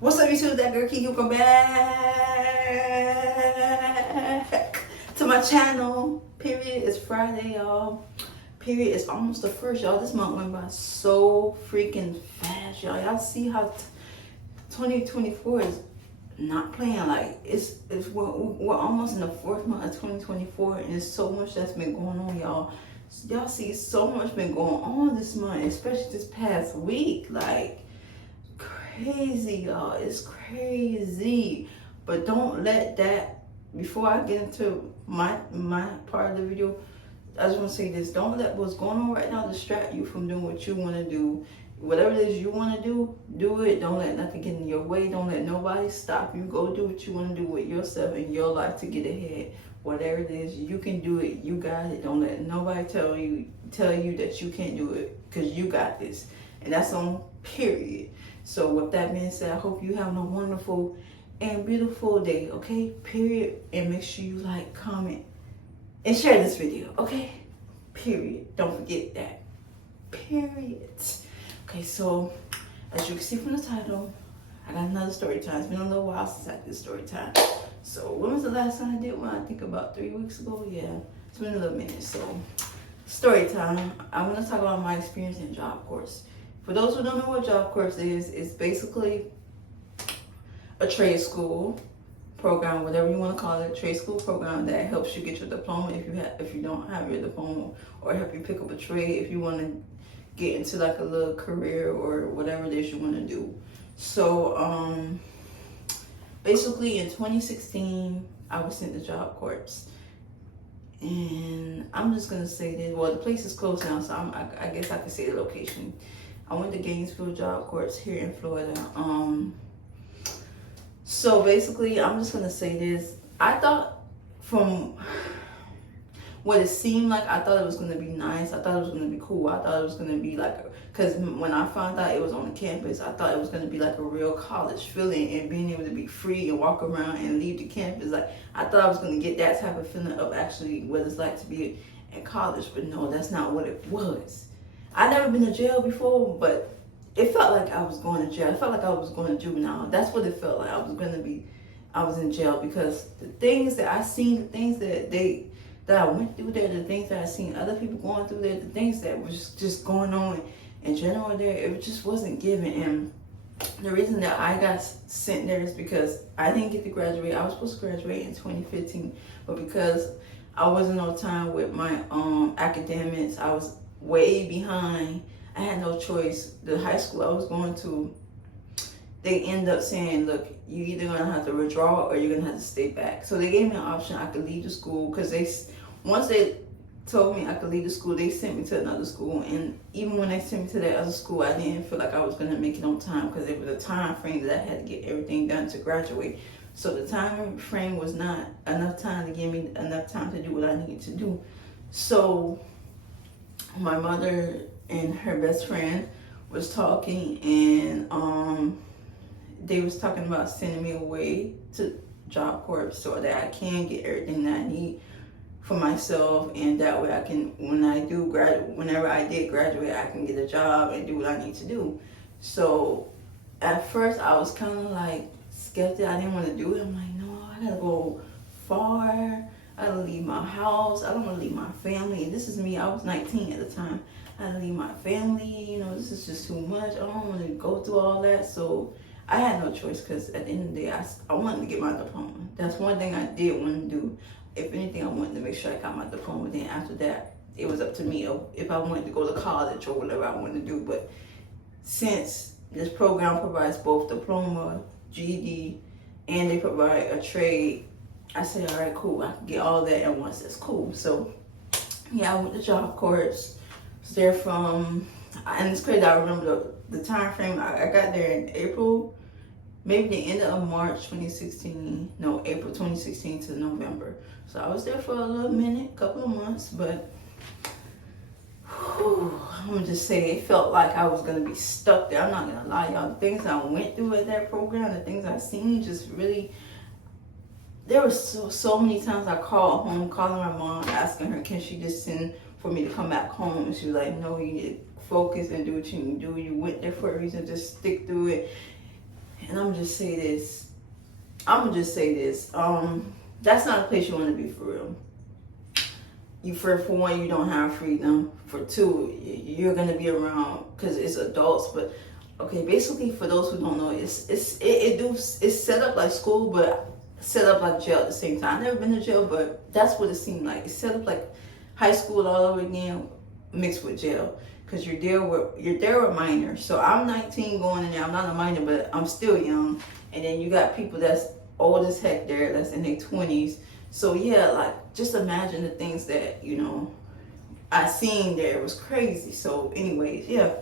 What's up, YouTube? That girl Kiki, welcome back to my channel. Period. It's Friday, y'all. Period. It's almost the first, y'all. This month went by so freaking fast, y'all. Y'all see how 2024 is not playing. Like we're almost in the fourth month of 2024, and there's so much that's been going on, y'all. Y'all see so much been going on this month, especially this past week. Like, crazy, y'all. It's crazy. But don't let that, before I get into my part of the video, I just want to say this: don't let what's going on right now distract you from doing what you want to do. Whatever it is you want to do it. Don't let nothing get in your way. Don't let nobody stop you. Go do what you want to do with yourself and your life to get ahead. Whatever it is, you can do it. You got it. Don't let nobody tell you that you can't do it, because you got this. And that's on period. So with that being said, I hope you having a wonderful and beautiful day, okay? Period. And make sure you like, comment, and share this video, okay? Period. Don't forget that. Period. Okay, so as you can see from the title, I got another story time. It's been a little while since I did story time. So when was the last time I did one? I think about 3 weeks ago. Yeah, it's been a little minute. So story time. I want to talk about my experience in Jobcorps. For those who don't know what Jobcorps is, it's basically a trade school program, whatever you want to call it, trade school program that helps you get your diploma if you don't have your diploma, or help you pick up a trade if you want to get into like a little career or whatever it is you want to do. So basically in 2016, I was sent to Jobcorps. And I'm just going to say that, well, the place is closed now, so I guess I could say the location. I went to Gainesville Jobcorps here in Florida. So basically, I'm just going to say this. I thought from what it seemed like, I thought it was going to be nice. I thought it was going to be cool. I thought it was going to be like, because when I found out it was on the campus, I thought it was going to be like a real college feeling, and being able to be free and walk around and leave the campus. Like, I thought I was going to get that type of feeling of actually what it's like to be in college. But no, that's not what it was. I've never been to jail before, but it felt like I was going to jail. It felt like I was going to juvenile. That's what it felt like. I was in jail, because the things that I seen, the things that I went through there, the things that I seen other people going through there, the things that was just going on in general there, it just wasn't given. And the reason that I got sent there is because I didn't get to graduate. I was supposed to graduate in 2015, but because I wasn't on time with my academics, I was way behind. I had no choice. The high school I was going to, they end up saying, look, you either gonna have to withdraw or you're gonna have to stay back. So they gave me an option. I could leave the school, because once they told me I could leave the school, they sent me to another school. And even when they sent me to that other school, I didn't feel like I was gonna make it on time, because it was a time frame that I had to get everything done to graduate. So the time frame was not enough time to give me enough time to do what I needed to do. So my mother and her best friend was talking, and they was talking about sending me away to Jobcorps so that I can get everything that I need for myself, and that way I can, whenever I did graduate, I can get a job and do what I need to do. So at first I was kind of like skeptic. I didn't want to do it. I'm like, no, I gotta go far. I gotta leave my house. I don't want to leave my family. And this is me. I was 19 at the time. I had to leave my family. This is just too much. I don't want to go through all that. So I had no choice, because at the end of the day, I wanted to get my diploma. That's one thing I did want to do. If anything, I wanted to make sure I got my diploma. Then after that, it was up to me if I wanted to go to college or whatever I wanted to do. But since this program provides both diploma, GED, and they provide a trade, I said, all right, cool. I can get all that at once. That's cool. So yeah, I went to Jobcorps. Was there from, and it's crazy, I remember the time frame. I got there in April, maybe the end of March 2016. No, April 2016 to November. So I was there for a little minute, couple of months, but I'm gonna just say it felt like I was gonna be stuck there. I'm not gonna lie, y'all. The things I went through at that program, the things I seen, just really, there were so many times I called home, calling my mom, asking her, can she just send for me to come back home? And she was like, no, you need to focus and do what you need to do. You went there for a reason, just stick through it. And I'm gonna just say this. That's not a place you want to be, for real. For one, you don't have freedom. For two, you're gonna be around because it's adults. But okay, basically, for those who don't know, it's set up like school, but set up like jail at the same time. I've never been to jail, but that's what it seemed like. It's set up like high school all over again, mixed with jail. Because you're there with minors. So I'm 19 going in there. I'm not a minor, but I'm still young. And then you got people that's old as heck there, that's in their 20s. So yeah, like, just imagine the things that, I seen there. It was crazy. So anyways, yeah.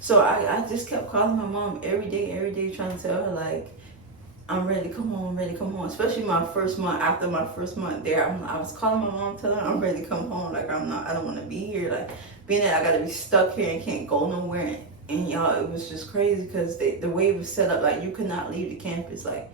So I just kept calling my mom every day, trying to tell her, like, I'm ready, come on, I'm ready, come home. Especially my first month, after my first month there, I was calling my mom, telling her I'm ready to come home. Like, I don't want to be here. Like, being that I got to be stuck here and can't go nowhere. And y'all, it was just crazy because the way it was set up, like, you could not leave the campus. Like,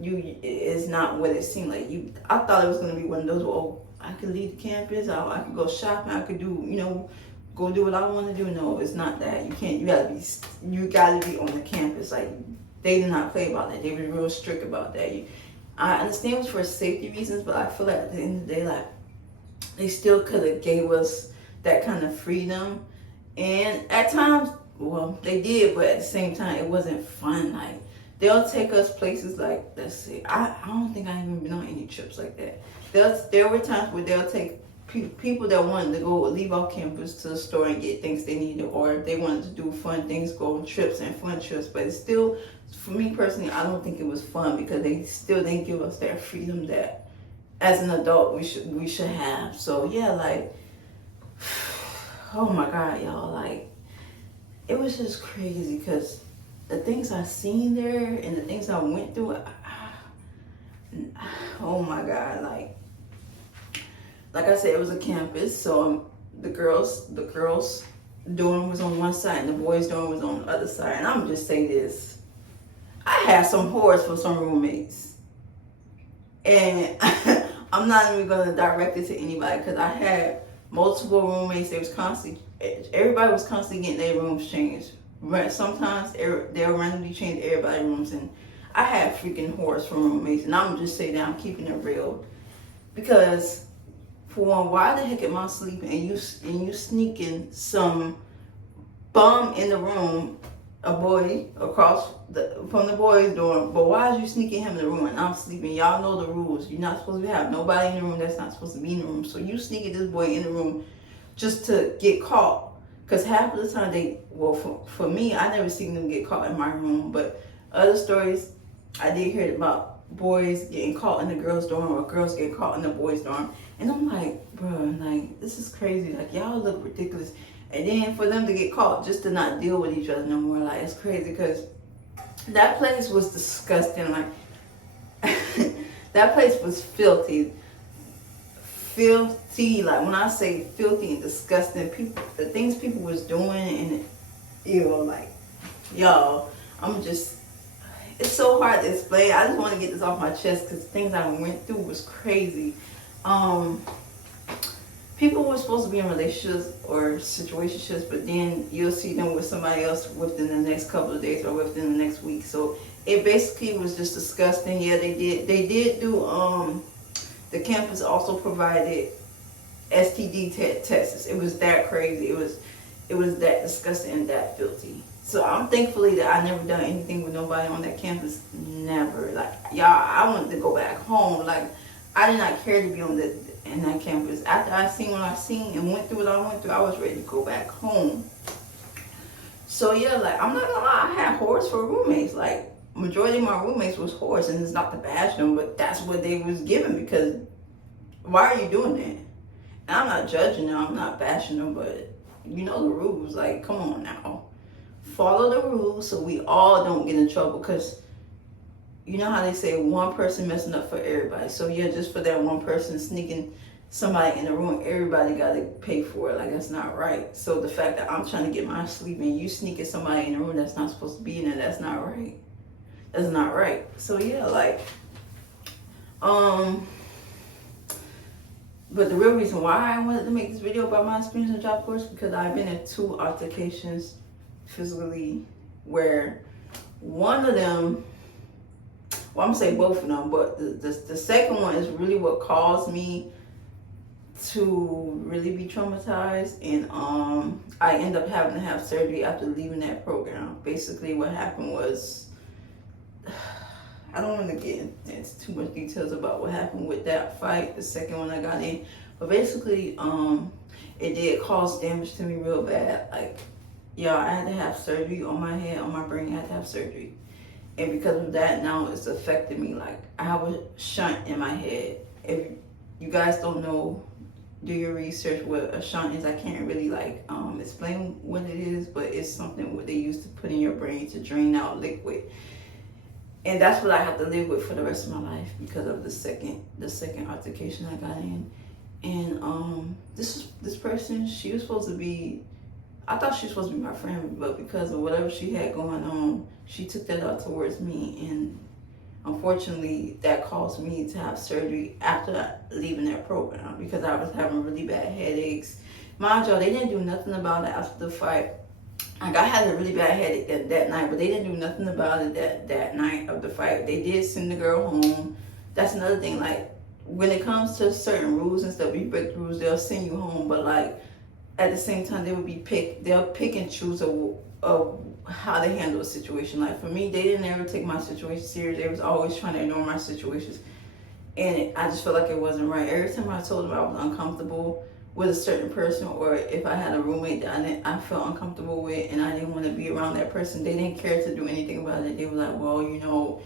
it's not what it seemed like. I thought it was going to be one of those, I could leave the campus, I could go shopping, I could do, go do what I want to do. No, it's not that. You can't, you gotta be on the campus. Like, they did not play about that. They were real strict about that. I understand it was for safety reasons, but I feel like at the end of the day, like, they still could have gave us that kind of freedom. And at times, well, they did, but at the same time, it wasn't fun. Like, they'll take us places like, let's see, I don't think I even been on any trips like that. There were times where they'll take people that wanted to go leave off campus to the store and get things they needed, or if they wanted to do fun things, go on trips and fun trips. But it's still, for me personally, I don't think it was fun because they still didn't give us that freedom that as an adult we should have. So yeah, like, oh my God, y'all, like, it was just crazy because the things I seen there and the things I went through, oh my God, like I said, it was a campus. So the girls dorm was on one side and the boys dorm was on the other side. And I'm gonna just say this, I had some whores for some roommates, and I'm not even gonna direct it to anybody because I had multiple roommates. Everybody was constantly getting their rooms changed. Right? Sometimes they'll randomly change everybody's rooms, and I had freaking whores from roommates. And I'm just saying that I'm keeping it real because, for one, why the heck am I sleeping and you sneaking some bum in the room, a boy across from the boys' dorm, but why is you sneaking him in the room and I'm sleeping? Y'all know the rules. You're not supposed to have nobody in the room that's not supposed to be in the room. So you sneaking this boy in the room just to get caught. Because half of the time for me, I never seen them get caught in my room. But other stories, I did hear about boys getting caught in the girls' dorm or girls getting caught in the boys' dorm. And I'm like, bro, like, this is crazy. Like, y'all look ridiculous. And then for them to get caught just to not deal with each other no more, like, it's crazy because that place was disgusting. Like, that place was filthy. Like, when I say filthy and disgusting, the things people was doing, and like, y'all, it's so hard to explain. I just want to get this off my chest because the things I went through was crazy. People were supposed to be in relationships or situationships, but then you'll see them with somebody else within the next couple of days or within the next week. So it basically was just disgusting. Yeah, they did do, the campus also provided STD tests. It was that crazy. It was that disgusting and that filthy. So I'm thankfully that I never done anything with nobody on that campus. Never. Like, y'all, I wanted to go back home. Like, I did not care to be in that campus. After I seen what I seen and went through what I went through, I was ready to go back home. So yeah, like, I'm not gonna lie, I had whores for roommates. Like, majority of my roommates was whores, and it's not to bash them, but that's what they was given because why are you doing that? And I'm not judging them, I'm not bashing them, but you know the rules. Like, come on now. Follow the rules so we all don't get in trouble because you know how they say one person messing up for everybody. So yeah, just for that one person sneaking somebody in the room, everybody got to pay for it. Like, that's not right. So the fact that I'm trying to get my sleep and you sneaking somebody in the room that's not supposed to be in there, that's not right. That's not right. So yeah, like, but the real reason why I wanted to make this video about my experience in Jobcorps because I've been in 2 altercations physically where one of them, well, I'm gonna say both of them, but the second one is really what caused me to really be traumatized, and I ended up having to have surgery after leaving that program. Basically what happened was, I don't want to get into too much details about what happened with that fight, the second one I got in, but basically it did cause damage to me real bad. Like, yeah, I had to have surgery on my head, on my brain. I had to have surgery, and because of that, now it's affected me. Like, I have a shunt in my head. If you guys don't know, do your research what a shunt is. I can't really explain what it is, but it's something what they used to put in your brain to drain out liquid, and that's what I have to live with for the rest of my life because of the second altercation I got in. And this person, she was supposed to be, I thought she was supposed to be my friend, but because of whatever she had going on, she took that out towards me, and unfortunately, that caused me to have surgery after leaving that program because I was having really bad headaches. Mind y'all, they didn't do nothing about it after the fight. Like, I had a really bad headache that night, but they didn't do nothing about it that night of the fight. They did send the girl home. That's another thing. Like, when it comes to certain rules and stuff, you break the rules, they'll send you home. But like, at the same time, they'll pick and choose of how they handle a situation. Like, for me, they didn't ever take my situation serious. They was always trying to ignore my situations, and I just felt like it wasn't right. Every time I told them I was uncomfortable with a certain person, or if I had a roommate that I felt uncomfortable with and I didn't want to be around that person, they didn't care to do anything about it. They were like, well,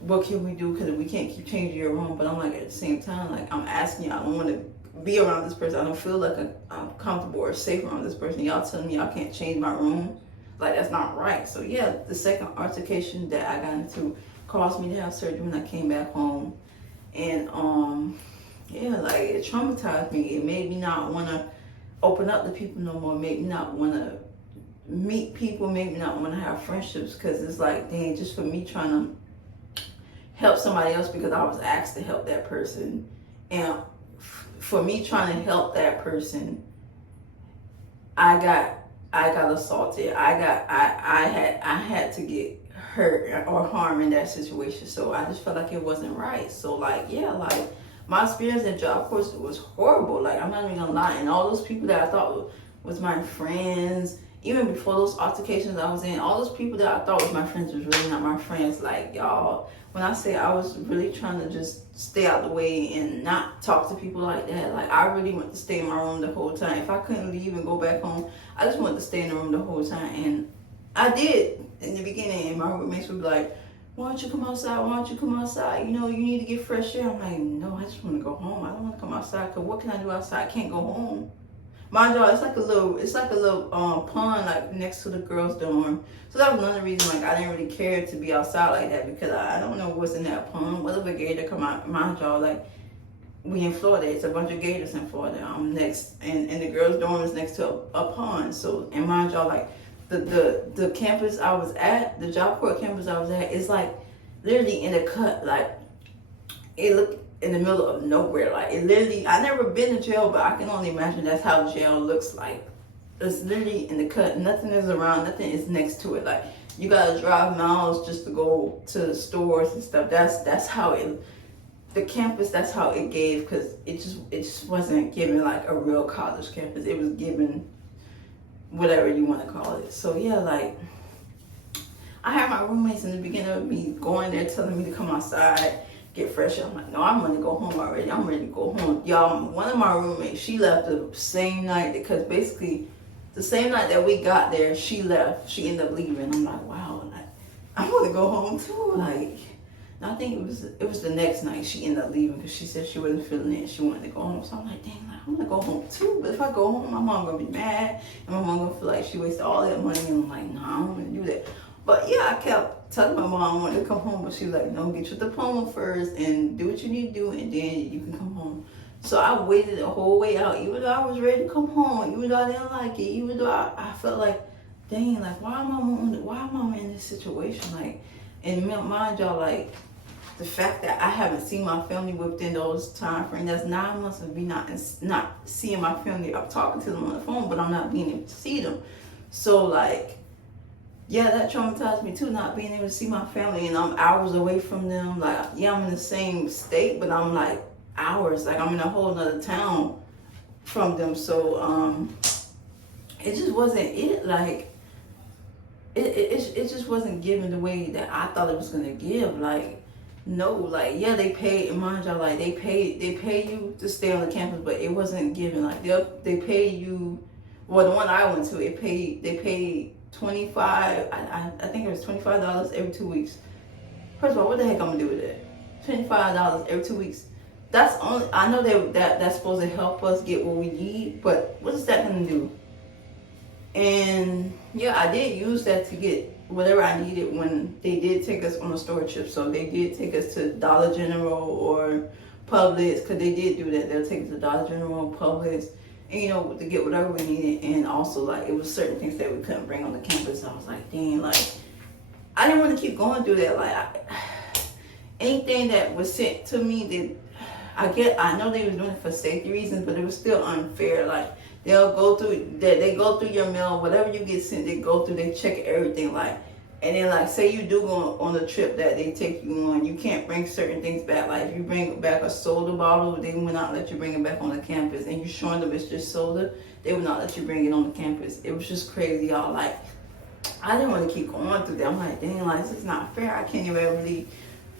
what can we do, because we can't keep changing your room. But I'm like, at the same time, like, I'm asking you, I don't want to be around this person. I don't feel like I'm comfortable or safe around this person. Y'all telling me y'all can't change my room? Like, that's not right. So yeah, the second altercation that I got into caused me to have surgery when I came back home. And yeah, like, it traumatized me. It made me not want to open up to people no more. It made me not want to meet people. Made me not want to have friendships, because it's like, dang, just for me trying to help somebody else because I was asked to help that person, and for me trying to help that person, I got assaulted. I had to get hurt or harmed in that situation. So I just felt like it wasn't right. So like, yeah, like, my experience at Jobcorps was horrible. Like, I'm not even gonna lie. And all those people that I thought was my friends, even before those altercations I was in, all those people that I thought was my friends was really not my friends. Like, y'all, when I say I was really trying to just stay out the way and not talk to people like that, like, I really wanted to stay in my room the whole time. If I couldn't leave and go back home, I just wanted to stay in the room the whole time. And I did in the beginning, and my roommates would be like, why don't you come outside? Why don't you come outside? You need to get fresh air. I'm like, no, I just want to go home. I don't want to come outside, because what can I do outside? I can't go home. Mind y'all, it's like a little pond, like, next to the girls' dorm. So that was another reason, like, I didn't really care to be outside like that, because I don't know what's in that pond. What if a gator come out? Mind y'all, like, we in Florida, it's a bunch of gators in Florida. Next, and the girls' dorm is next to a pond. So, and mind y'all, like, the campus I was at, the Jobcorps campus I was at, is like literally in a cut. Like, it looked in the middle of nowhere. Like, it literally, I never been to jail, but I can only imagine that's how jail looks like. It's literally in the cut. Nothing is around. Nothing is next to it. Like, you gotta drive miles just to go to the stores and stuff. That's how it. The campus, that's how it gave, because it just wasn't given like a real college campus. It was given whatever you want to call it. So yeah, like, I had my roommates in the beginning of me going there telling me to come outside, get fresh. I'm like, no, I'm gonna go home already. I'm ready to go home. Y'all, one of my roommates, she left the same night, because basically the same night that we got there, she left. She ended up leaving. I'm like, wow, like, I want to go home too. Like, and I think it was the next night she ended up leaving, because she said she wasn't feeling it. She wanted to go home. So I'm like, dang, like, I'm gonna go home too. But if I go home, my mom gonna be mad, and my mom gonna feel like she wasted all that money. And I'm like, no, I don't want to do that. But yeah, I kept telling my mom I wanted to come home, but she was like, no, get your diploma first and do what you need to do, and then you can come home. So I waited the whole way out, even though I was ready to come home, even though I didn't like it, even though I felt like, dang, like, why am I in this situation? Like, and mind y'all, like, the fact that I haven't seen my family within those time frames, that's 9 months of me not seeing my family. I'm talking to them on the phone, but I'm not being able to see them. So like, Yeah, that traumatized me too, not being able to see my family, and I'm hours away from them. Like, yeah, I'm in the same state, but I'm like hours, like I'm in a whole nother town from them. So it just wasn't it. Like it just wasn't given the way that I thought it was gonna give. Like, no, like, yeah, they paid, and mind y'all, like they pay you to stay on the campus, but it wasn't given. Like they pay you. Well, the one I went to, they paid 25. I think it was $25 every 2 weeks. First of all, what the heck I'm gonna do with it? $25 every 2 weeks. That's only, I know that's supposed to help us get what we need, but what is that gonna do? And yeah, I did use that to get whatever I needed when they did take us on a store trip. So they did take us to Dollar General or Publix, because they did do that. They'll take us to Dollar General, Publix, and to get whatever we needed. And also, like, it was certain things that we couldn't bring on the campus. I was like, dang, like, I didn't want to keep going through that. Like, anything that was sent to me, I know they was doing it for safety reasons, but it was still unfair. Like, they go through your mail, whatever you get sent, they go through, they check everything. Like, and then, like, say you do go on a trip that they take you on, you can't bring certain things back. Like, if you bring back a soda bottle, they will not let you bring it back on the campus. And you showing them it's just soda, they will not let you bring it on the campus. It was just crazy, y'all. Like, I didn't want to keep going through that. I'm like, dang, like, this is not fair. I can't even really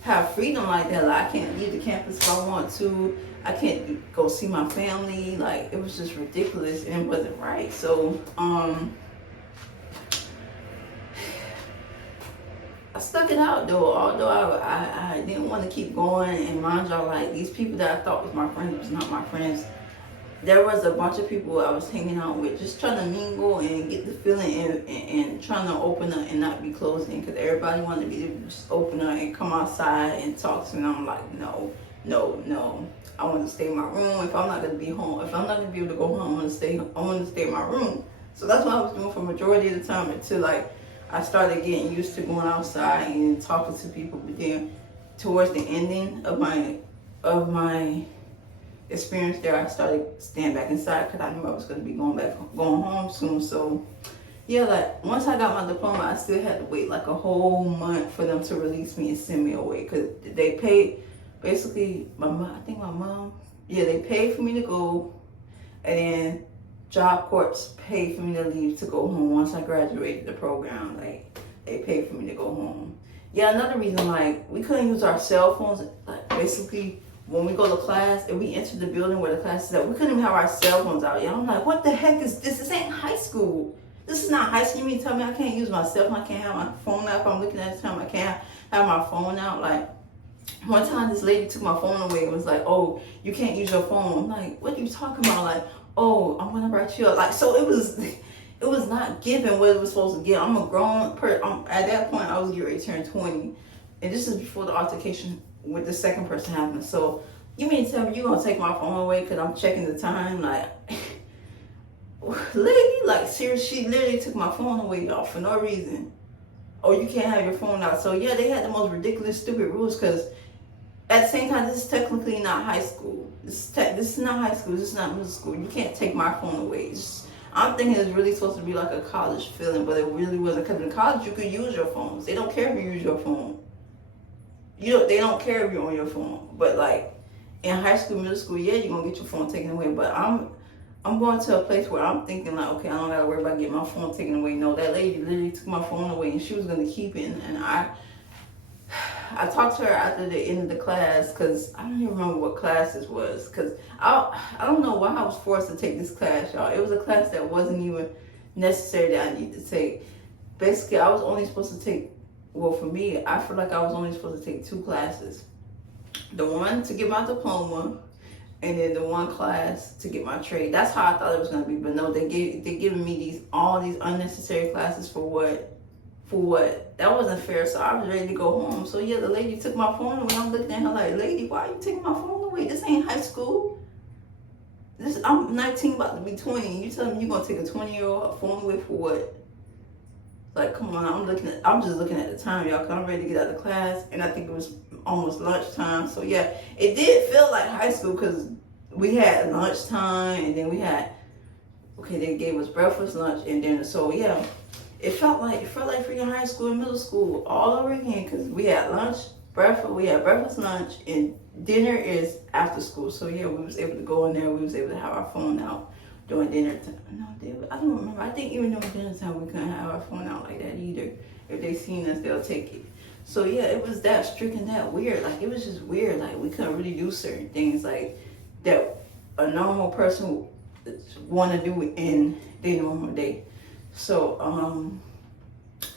have freedom like that. Like, I can't leave the campus if I want to. I can't go see my family. Like, it was just ridiculous and it wasn't right. So I stuck it out though. Although I didn't want to keep going, and mind y'all, like, these people that I thought was my friends was not my friends. There was a bunch of people I was hanging out with, just trying to mingle and get the feeling, and trying to open up and not be closing, because everybody wanted me to just open up and come outside and talk to me. And I'm like, no. I want to stay in my room. If I'm not going to be home, if I'm not going to be able to go home, I want to stay in my room. So that's what I was doing for majority of the time, until, like, I started getting used to going outside and talking to people. But then towards the ending of my experience there, I started staying back inside, because I knew I was going to be going home soon. So yeah, like, once I got my diploma, I still had to wait like a whole month for them to release me and send me away, because they paid, basically, my mom, yeah, they paid for me to go, and then Jobcorps paid for me to leave to go home once I graduated the program. Like, they paid for me to go home. Yeah, another reason, like, we couldn't use our cell phones. Like, basically, when we go to class, if we enter the building where the class is at, we couldn't even have our cell phones out. Yeah, I'm like, what the heck is this? This ain't high school. This is not high school. You mean to tell me I can't use my cell phone? I can't have my phone out if I'm looking at the time. I can't have my phone out. Like, one time this lady took my phone away and was like, oh, you can't use your phone. I'm like, what are you talking about? Like, oh, I'm gonna write you up. Like, so it was not given what it was supposed to give. I'm a grown person. At that point, I was getting ready to turn 20. And this is before the altercation with the second person happened. So you mean to tell me you gonna take my phone away because I'm checking the time? Like, lady, like, seriously, she literally took my phone away, y'all, for no reason. Oh, you can't have your phone out. So yeah, they had the most ridiculous, stupid rules, because at the same time, this is technically not high school. This is not high school. This is not middle school. You can't take my phone away. I'm thinking it's really supposed to be like a college feeling, but it really wasn't. Because in college, you could use your phones. They don't care if you use your phone. They don't care if you're on your phone. But, like, in high school, middle school, yeah, you're gonna get your phone taken away. But I'm going to a place where I'm thinking, like, okay, I don't gotta worry about getting my phone taken away. No, that lady literally took my phone away, and she was gonna keep it. And I talked to her after the end of the class, because I don't even remember what class this was, because I don't know why I was forced to take this class, y'all. It was a class that wasn't even necessary that I needed to take. Basically, I was only supposed to take, well, for me, I feel like I was only supposed to take 2 classes. The one to get my diploma, and then the one class to get my trade. That's how I thought it was going to be, but no, they're giving me all these unnecessary classes for what? That wasn't fair. So I was ready to go home. So yeah, the lady took my phone away. I'm looking at her like, lady, why are you taking my phone away? This ain't high school. I'm 19, about to be 20. You telling me you're gonna take a 20-year-old phone away for what? Like, come on. I'm just looking at the time, y'all, because I'm ready to get out of class, and I think it was almost lunchtime. So yeah, it did feel like high school, because we had lunchtime, and then we had, okay, they gave us breakfast, lunch, and dinner. So yeah, it felt like freaking high school and middle school all over again, because we had lunch, breakfast, lunch, and dinner is after school. So yeah, we was able to go in there. We was able to have our phone out during dinner time. No, I don't remember. I think even during dinner time we couldn't have our phone out like that either. If they seen us, they'll take it. So yeah, it was that strict and that weird. Like, it was just weird. Like, we couldn't really do certain things like that a normal person want to do in their normal day. So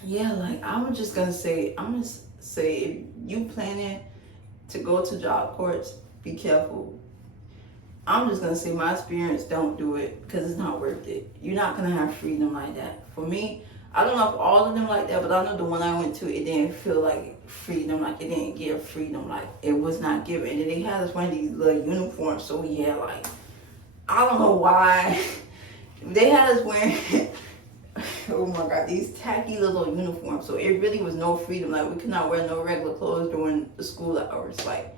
yeah, like, I'm gonna say if you planning to go to Jobcorps, be careful. I'm just gonna say my experience, don't do it, because it's not worth it. You're not gonna have freedom like that. For me, I don't know if all of them like that, but I know the one I went to, it didn't feel like freedom. Like, it didn't give freedom. Like, it was not given. And they had us wearing these little uniforms. So yeah, like, I don't know why they had us wearing oh my god, these tacky little uniforms. So it really was no freedom. Like, we could not wear no regular clothes during the school hours. Like,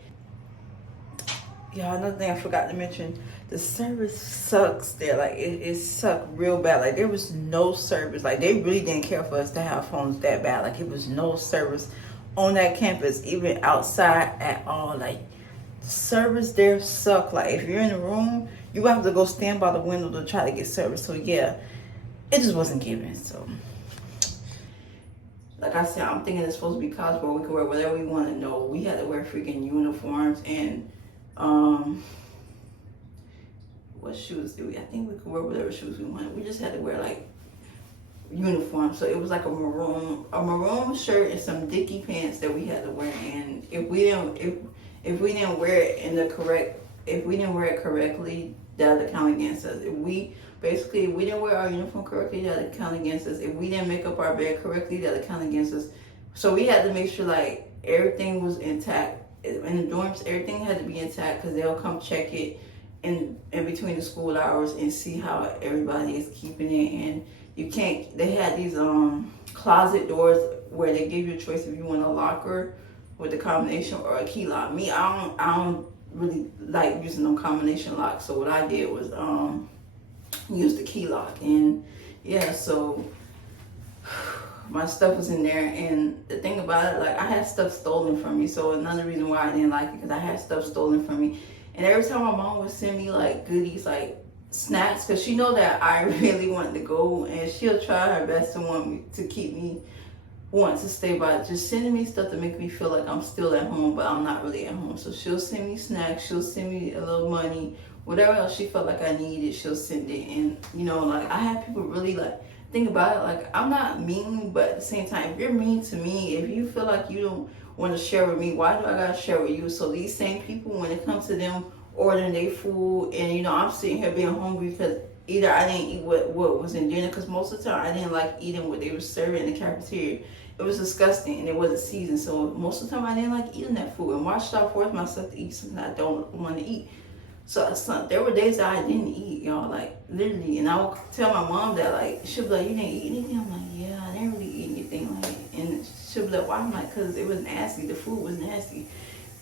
yeah, another thing I forgot to mention, the service sucks there. Like, it sucked real bad. Like, there was no service. Like, they really didn't care for us to have phones that bad. Like, it was no service on that campus, even outside at all. Like, service there sucked. Like, if you're in a room, you have to go stand by the window to try to get service. So yeah, it just wasn't given. So like I said, I'm thinking it's supposed to be college where we can wear whatever we want to know. We had to wear freaking uniforms and what shoes do we? I think we could wear whatever shoes we wanted. We just had to wear like uniform. So it was like a maroon shirt and some dicky pants that we had to wear. And if we didn't wear it if we didn't wear it correctly, that would count against us. If we didn't wear our uniform correctly, that would count against us. If we didn't make up our bed correctly, that would count against us. So we had to make sure like everything was intact. In the dorms, everything had to be intact, because they'll come check it in between the school hours and see how everybody is keeping it. And you can't, they had these closet doors where they give you a choice if you want a locker with a combination or a key lock. Me, I don't really like using no combination lock. So what I did was use the key lock. And yeah, so my stuff was in there, and the thing about it, like, I had stuff stolen from me. So another reason why I didn't like it, because I had stuff stolen from me. And every time my mom would send me like goodies, like snacks, because she know that I really wanted to go, and she'll try her best to keep me want to stay by just sending me stuff to make me feel like I'm still at home, but I'm not really at home. So she'll send me snacks, she'll send me a little money, whatever else she felt like I needed, she'll send it. And you know, like, I had people really like think about it, like, I'm not mean, but at the same time, if you're mean to me, if you feel like you don't want to share with me, why do I gotta share with you? So these same people, when it comes to them ordering their food, and you know, I'm sitting here being hungry because either I didn't eat what was in dinner, because most of the time I didn't like eating what they were serving in the cafeteria. It was disgusting and it wasn't seasoned. So most of the time I didn't like eating that food. And why should I force myself to eat something I don't want to eat? So there were days that I didn't eat, y'all, like, literally. And I would tell my mom that, like, she'll be like, you didn't eat anything? I'm like, yeah, I didn't really eat anything. Like, and she'll be like, why? I'm like, because it was nasty. The food was nasty.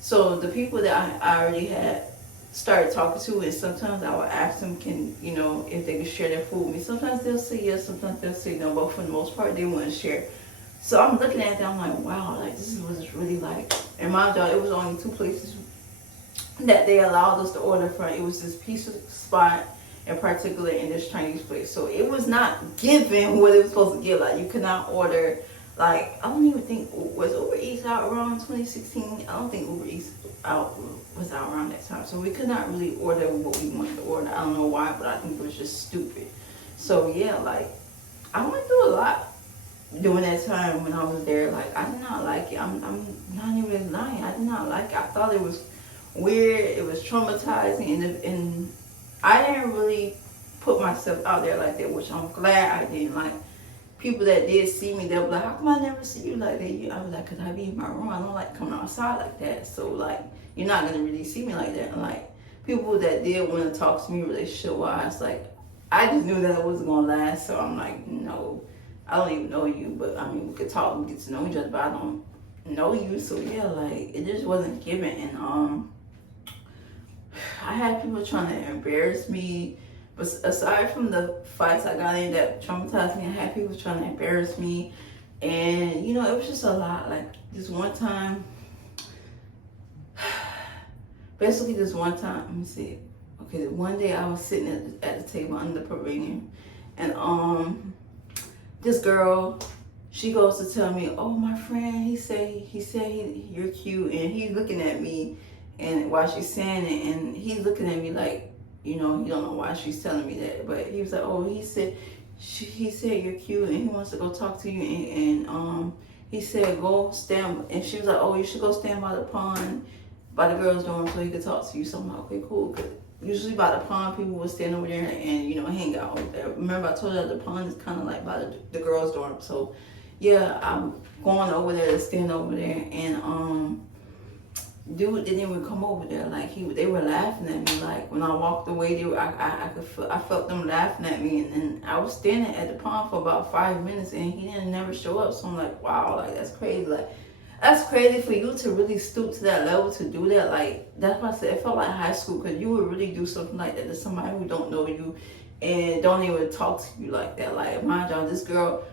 So the people that I already had started talking to, and sometimes I would ask them, if they could share their food with me. Sometimes they'll say yes, sometimes they'll say no, but for the most part, they wouldn't share. So I'm looking at that, I'm like, wow, like, this was really like, and mind y'all, it was only 2 places that they allowed us to order from. It was this pizza spot in particular, and this Chinese place. So it was not given what it was supposed to give. Like, you could not order, like, I don't even think, was Uber Eats out around 2016? I don't think Uber Eats was out around that time. So we could not really order what we wanted to order. I don't know why, but I think it was just stupid. So yeah, like, I went through a lot during that time when I was there. Like, I did not like it. I'm not even lying. I did not like it. I thought it was weird. It was traumatizing, and I didn't really put myself out there like that, which I'm glad I didn't. Like, people that did see me, they'll be like, how come I never see you like that? I was like, because I be in my room. I don't like coming outside like that. So, like, you're not going to really see me like that. And, like, people that did want to talk to me relationship-wise, like, I just knew that it wasn't going to last. So I'm like, no, I don't even know you. But, I mean, we could talk and get to know each other, but I don't know you. So, yeah, like, it just wasn't given. And, I had people trying to embarrass me But aside from the fights I got in that traumatized me, I had people trying to embarrass me. And, it was just a lot. Like, this one time, basically this one time, let me see. Okay, one day I was sitting at the table under the pavilion, and this girl, she goes to tell me, oh, my friend, he said you're cute, and he's looking at me, and while she's saying it, and he's looking at me like, he don't know why she's telling me that, but he was like, oh, he said you're cute, and he wants to go talk to you, and he said go stand, and she was like, oh, you should go stand by the pond, by the girls' dorm, so he could talk to you. So I'm like, okay, cool. Cause usually by the pond, people would stand over there and hang out over there. Remember, I told you that the pond is kind of like by the girls' dorm. So yeah, I'm going over there to stand over there, and dude didn't even come over there. Like they were laughing at me. Like when I walked away, I felt them laughing at me, and I was standing at the pond for about 5 minutes, and he didn't never show up. So I'm like, wow, like that's crazy. Like that's crazy for you to really stoop to that level to do that. Like that's why I said it felt like high school, because you would really do something like that to somebody who don't know you and don't even talk to you like that. Like mind y'all, this girl,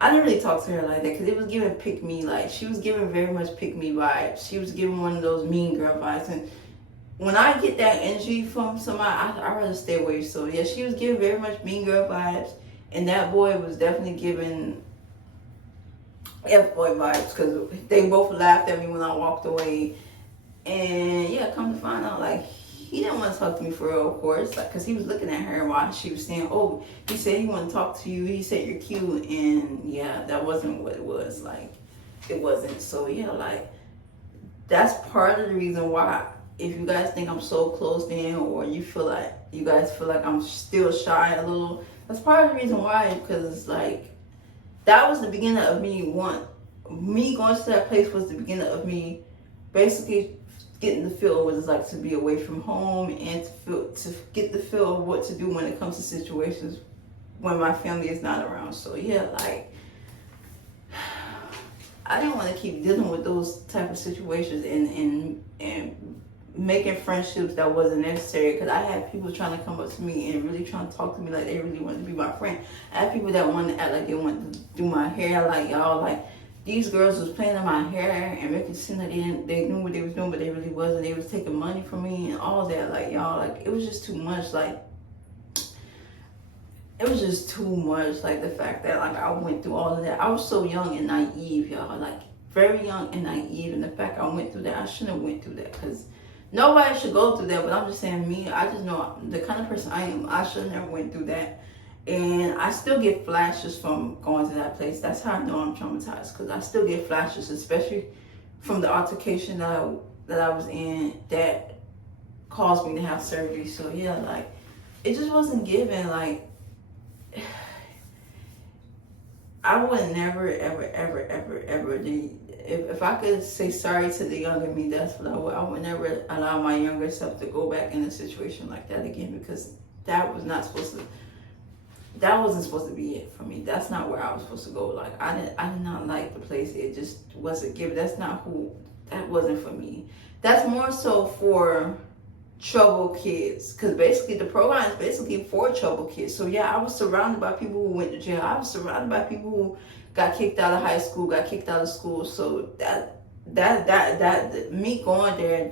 I didn't really talk to her like that because it was giving pick me. Like she was giving very much pick me vibes. She was giving one of those mean girl vibes. And when I get that energy from somebody, I rather stay away. So yeah, she was giving very much mean girl vibes, and that boy was definitely giving F-boy vibes, because they both laughed at me when I walked away. And yeah, come to find out, like, he didn't want to talk to me for real, of course, like, because he was looking at her while she was saying, oh, he said he wanted to talk to you, he said you're cute, and yeah, that wasn't what it was. Like, it wasn't. So yeah, like, that's part of the reason why, if you guys think I'm so closed in, or you guys feel like I'm still shy a little, that's part of the reason why, because it's like, that was the beginning of me going to that place was the beginning of me basically getting the feel of what it's like to be away from home, and to get the feel of what to do when it comes to situations when my family is not around. So yeah, like I didn't want to keep dealing with those type of situations and making friendships that wasn't necessary, because I had people trying to come up to me and really trying to talk to me like they really wanted to be my friend. I had people that wanted to act like they wanted to do my hair, like y'all, like these girls was playing on my hair and making it seem like they knew what they was doing, but they really wasn't. They was taking money from me and all that, like y'all, like it was just too much. Like it was just too much. Like the fact that like I went through all of that. I was so young and naive, y'all, like very young and naive, and the fact I went through that, I shouldn't have went through that, because nobody should go through that. But I'm just saying, me, I just know the kind of person I am. I should have never went through that. And I still get flashes from going to that place. That's how I know I'm traumatized, because I still get flashes, especially from the altercation that I was in that caused me to have surgery. So yeah, like it just wasn't given. Like I would never, ever, ever, ever, ever. If I could say sorry to the younger me, that's what I would. I would never allow my younger self to go back in a situation like that again, because that wasn't supposed to be it for me. That's not where I was supposed to go. Like I did not like the place. It just wasn't given. That wasn't for me. That's more so for troubled kids, because basically the program is basically for troubled kids. So yeah, I was surrounded by people who went to jail. I was surrounded by people who got kicked out of high school, got kicked out of school. So that me going there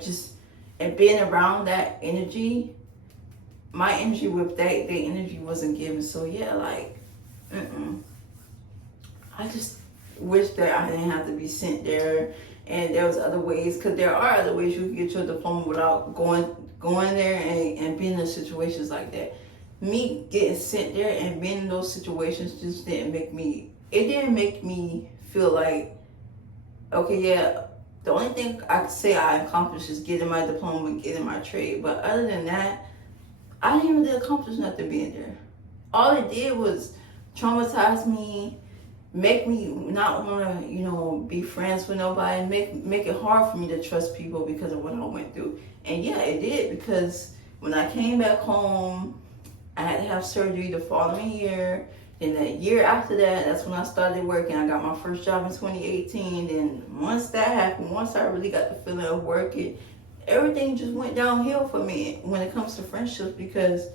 and being around that energy, my energy with that energy wasn't given. So yeah, like I just wish that I didn't have to be sent there, and there was other ways, because there are other ways you can get your diploma without going there and being in situations like that. Me getting sent there and being in those situations just didn't make me feel like, okay, yeah, the only thing I could say I accomplished is getting my diploma and getting my trade. But other than that, I didn't really accomplish nothing being there. All it did was traumatize me, make me not want to, be friends with nobody, make it hard for me to trust people because of what I went through. And yeah, it did, because when I came back home, I had to have surgery the following year. And the year after that, that's when I started working. I got my first job in 2018. Then once that happened, once I really got the feeling of working, everything just went downhill for me when it comes to friendships, because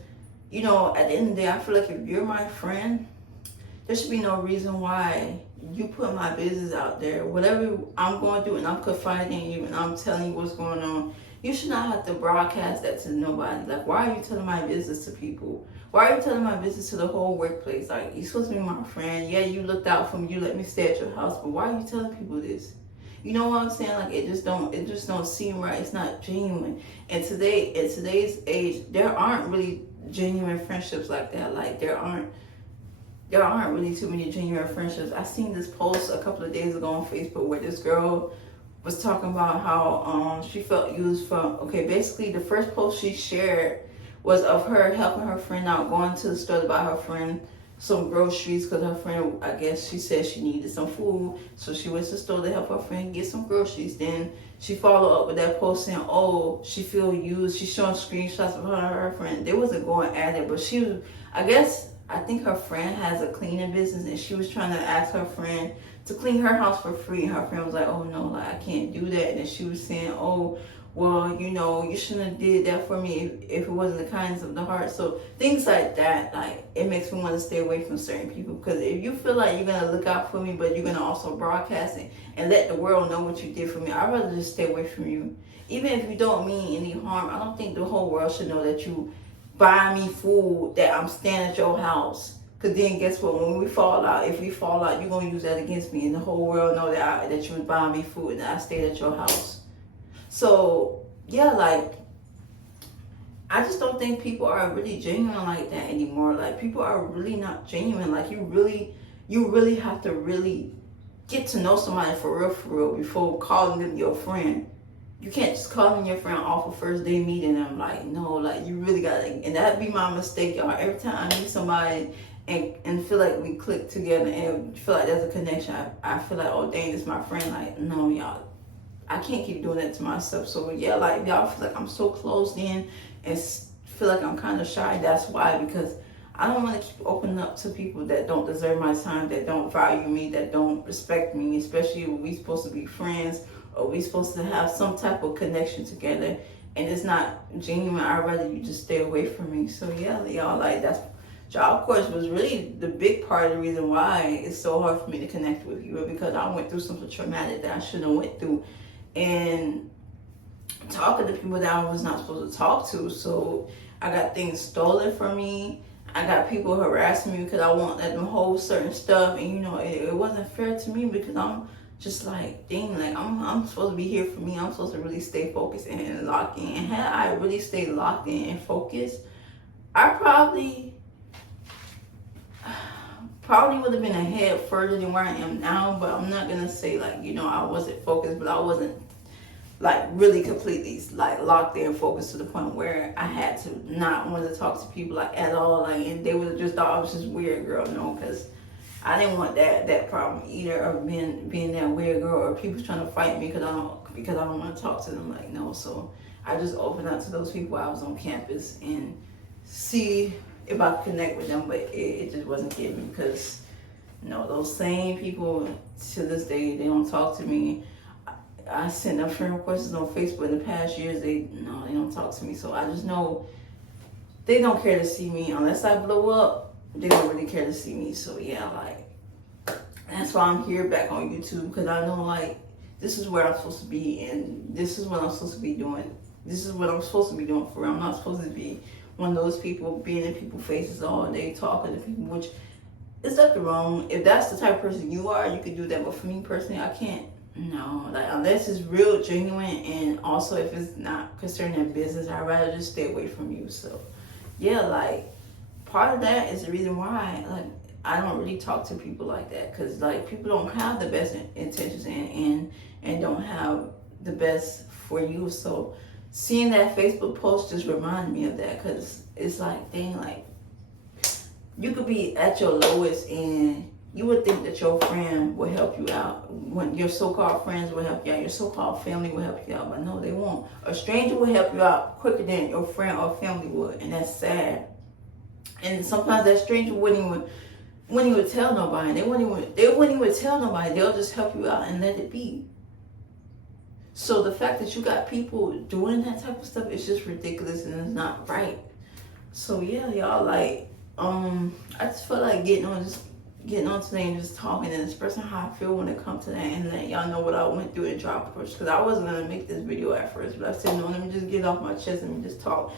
you know, at the end of the day, I feel like if you're my friend, there should be no reason why you put my business out there. Whatever I'm going through and I'm confiding in you and I'm telling you what's going on, you should not have to broadcast that to nobody. Like, why are you telling my business to people? Why are you telling my business to the whole workplace? Like, you're supposed to be my friend. Yeah, you looked out for me. You let me stay at your house. But why are you telling people this? You know what I'm saying? Like, it just don't seem right. It's not genuine. And today, in today's age, there aren't really genuine friendships like that. Like, there aren't really too many genuine friendships. I seen this post a couple of days ago on Facebook where this girl was talking about how she felt used from, okay, basically the first post she shared was of her helping her friend out, going to the store to buy her friend some groceries because her friend, I guess she said she needed some food, so she went to the store to help her friend get some groceries. Then she followed up with that post saying, oh, she feel used. She's showing screenshots of her friend. They wasn't going at it, but she was, I think her friend has a cleaning business and she was trying to ask her friend to clean her house for free. And her friend was like, oh no, like I can't do that. And then she was saying, oh, well, you know, you shouldn't have did that for me if it wasn't the kindness of the heart. So things like that, like, it makes me want to stay away from certain people. Because if you feel like you're going to look out for me, but you're going to also broadcast it and let the world know what you did for me, I'd rather just stay away from you. Even if you don't mean any harm, I don't think the whole world should know that you buy me food, that I'm staying at your house. Because then guess what? When we fall out, if we fall out, you're going to use that against me. And the whole world know that you was buying me food and that I stayed at your house. So, yeah, like, I just don't think people are really genuine like that anymore. Like, people are really not genuine. Like, you really have to really get to know somebody for real before calling them your friend. You can't just call them your friend off a first day meeting them. Like, no, like, you really gotta, and that'd be my mistake, y'all. Every time I meet somebody and feel like we click together and feel like there's a connection, I feel like, oh, dang, this is my friend. Like, no, y'all, I can't keep doing that to myself. So yeah, like, y'all feel like I'm so closed in and feel like I'm kind of shy. That's why, because I don't want to keep opening up to people that don't deserve my time, that don't value me, that don't respect me, especially when we supposed to be friends or we supposed to have some type of connection together and it's not genuine. I'd rather you just stay away from me. So yeah, y'all, like, that's Jobcorps was really the big part of the reason why it's so hard for me to connect with you, because I went through something traumatic that I shouldn't have went through, and talking to people that I was not supposed to talk to. So I got things stolen from me. I got people harassing me because I won't let them hold certain stuff, and you know, it wasn't fair to me because I'm just like, dang, like, I'm supposed to be here for me. I'm supposed to really stay focused and locked in. And had I really stayed locked in and focused, I probably would have been ahead further than where I am now. But I'm not gonna say, like, you know, I wasn't focused, but I wasn't like really completely like locked in and focused to the point where I had to not want to talk to people like at all. Like, and they would have just thought I was just weird girl, no, because I didn't want that problem either of being that weird girl or people trying to fight me because I don't want to talk to them. Like, no. So I just opened up to those people I was on campus and see if I could connect with them, but it just wasn't giving, because those same people to this day, they don't talk to me. I sent them friend requests on Facebook in the past years. They don't talk to me. So I just know they don't care to see me unless I blow up. They don't really care to see me. So yeah, like, that's why I'm here back on YouTube, because I know, like, this is where I'm supposed to be and this is what I'm supposed to be doing. This is what I'm supposed to be doing for real. I'm not supposed to be one of those people being in people's faces all day talking to people, which is nothing wrong. If that's the type of person you are, you could do that. But for me personally, I can't. No, like, unless it's real, genuine, and also if it's not concerning business, I'd rather just stay away from you. So yeah, like, part of that is the reason why, like, I don't really talk to people like that, because, like, people don't have the best intentions and don't have the best for you. So seeing that Facebook post just reminded me of that, because it's like, dang, like, you could be at your lowest and you would think that your friend will help you out. When your so-called friends will help you out, your so-called family will help you out, but no, they won't. A stranger will help you out quicker than your friend or family would, and that's sad. And sometimes that stranger wouldn't even tell nobody. They wouldn't even tell nobody. They'll just help you out and let it be. So the fact that you got people doing that type of stuff is just ridiculous and it's not right. So yeah, y'all, like, I just feel like getting on today and just talking and expressing how I feel when it comes to that, and letting y'all know what I went through in Jobcorps. Because I wasn't gonna make this video at first, but I said no, let me just get it off my chest and just talk.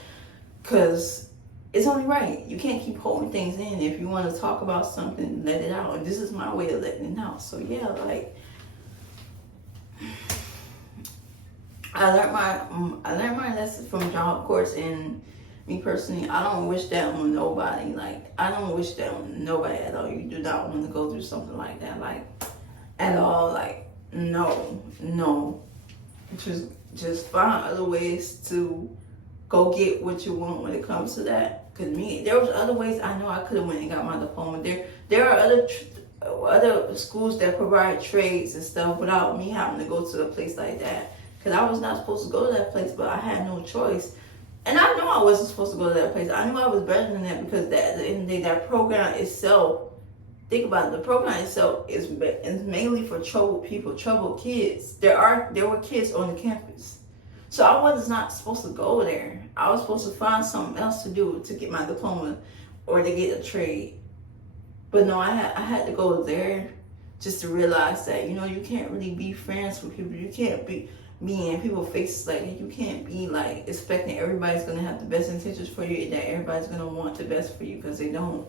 Because it's only right. You can't keep holding things in. If you want to talk about something, let it out. And this is my way of letting it out. So yeah, like, I learned my lesson from Jobcorps, and me personally, I don't wish that on nobody. Like, I don't wish that on nobody at all. You do not want to go through something like that, like, at all. Like, no. Just find other ways to go get what you want when it comes to that. Cause there was other ways I know I could have went and got my diploma. There are other schools that provide trades and stuff without me having to go to a place like that. Cause I was not supposed to go to that place, but I had no choice. And I know I wasn't supposed to go to that place. I knew I was better than that, because at the end of the day, that program itself, think about it, the program itself is mainly for troubled people, troubled kids. There were kids on the campus. So I was not supposed to go there. I was supposed to find something else to do to get my diploma or to get a trade. But no, I had to go there just to realize that, you can't really be friends with people. You can't be in people's faces like that. You can't be like expecting everybody's gonna have the best intentions for you, and that everybody's gonna want the best for you, because they don't.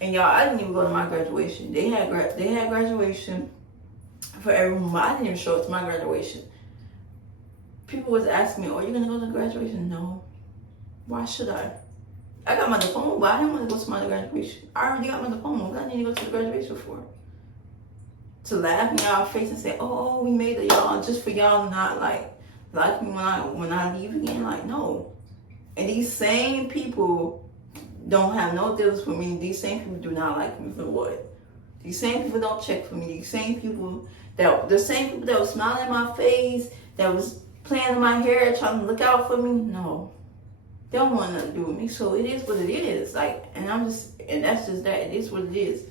And y'all, I didn't even go to my graduation. They had graduation for everyone, but I didn't even show up to my graduation. People was asking me, "Oh, you gonna go to graduation?" No. Why should I? I got my diploma, but I didn't want to go to my graduation. I already got my diploma. What I need to go to the graduation for? To laugh in y'all face and say, "Oh, we made it, y'all," just for y'all not like me when I leave again. Like, no. And these same people don't have no deals for me. These same people do not like me for what? These same people don't check for me. These same people that was smiling in my face, that was playing in my hair, trying to look out for me. No, they don't want nothing to do with me. So it is what it is. Like, and that's just that. It is what it is.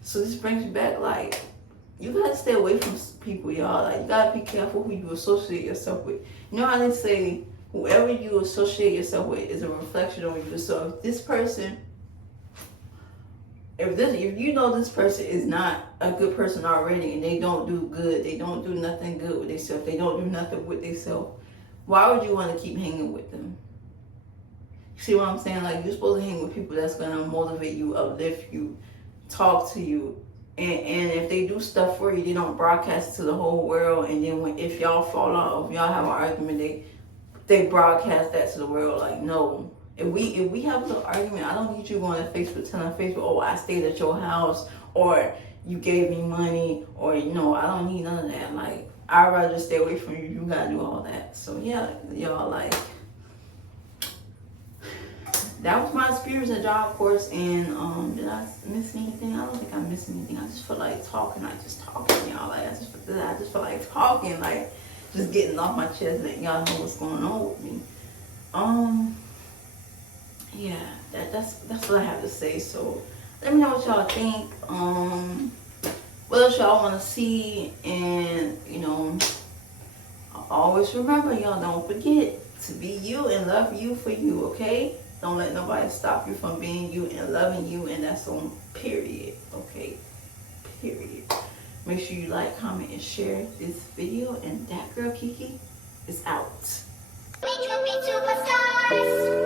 So this brings me back. Like, you gotta stay away from people, y'all. Like, you gotta be careful who you associate yourself with. You know how they say, whoever you associate yourself with is a reflection of you. So if this person, if you know this person is not a good person already, and they don't do good, they don't do nothing good with themselves, they don't do nothing with themselves, why would you want to keep hanging with them? You see what I'm saying? Like, you're supposed to hang with people that's gonna motivate you, uplift you, talk to you. And if they do stuff for you, they don't broadcast it to the whole world. And then if y'all fall out, if y'all have an argument, they broadcast that to the world. Like, no. If we have a little argument, I don't need you going to Facebook telling Facebook, "Oh, I stayed at your house," or "You gave me money," or, I don't need none of that. Like, I'd rather just stay away from you. You gotta do all that. So yeah, y'all, like, that was my experience at Jobcorps. And did I miss anything? I don't think I missed anything. I just feel like talking. Y'all. Like, I just feel like talking, like, just getting off my chest, letting y'all know what's going on with me. Yeah, that's what I have to say. So let me know what y'all think. What else y'all want to see? And always remember, y'all, don't forget to be you and love you for you. Okay? Don't let nobody stop you from being you and loving you, and that's on period. Okay? Period. Make sure you like, comment, and share this video. And that girl Kiki is out. We could be superstars.